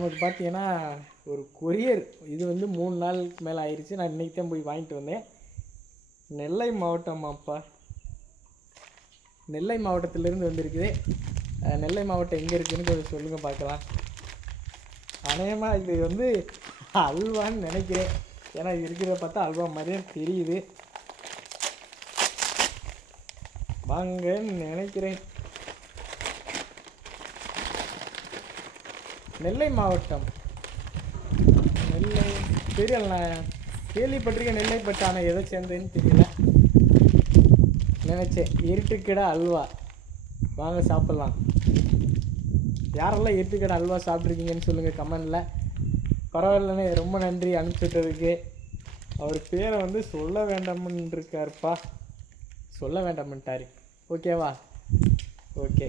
நமக்கு பார்த்தீங்கன்னா ஒரு கொரியர் இது வந்து 3 நாளுக்கு மேலே ஆயிடுச்சு. நான் இன்றைக்கி தான் போய் வாங்கிட்டு வந்தேன். நெல்லை மாவட்டமாப்பா, நெல்லை மாவட்டத்திலேருந்து வந்திருக்குது. நெல்லை மாவட்டம் எங்கே இருக்குதுன்னு கொஞ்சம் சொல்லுங்கள் பார்க்கலாம். அநேகமாக இது வந்து அல்வான்னு நினைக்கிறேன். ஏன்னா இது இருக்கிறத பார்த்தா அல்வா மாதிரியே தெரியுது. வாங்கன்னு நினைக்கிறேன். நெல்லை மாவட்டம், நெல்லை தெரியல, நான் கேள்விப்பட்டிருக்கேன் நெல்லை, பட் ஆனால் எதை சேர்ந்ததுன்னு தெரியல. நினச்சேன் இருட்டுக்கடை அல்வா, வாங்க சாப்பிட்லாம். யாரெல்லாம் இருட்டுக்கடை அல்வா சாப்பிட்ருக்கீங்கன்னு சொல்லுங்கள் கமெண்டில். பரவாயில்லண்ணே, ரொம்ப நன்றி அனுப்பிச்சுட்டதுக்கு. அவர் பேரை வந்து சொல்ல வேண்டாம்னு இருக்காருப்பா, சொல்ல வேண்டாம்ட்டாரு. ஓகேவா? ஓகே.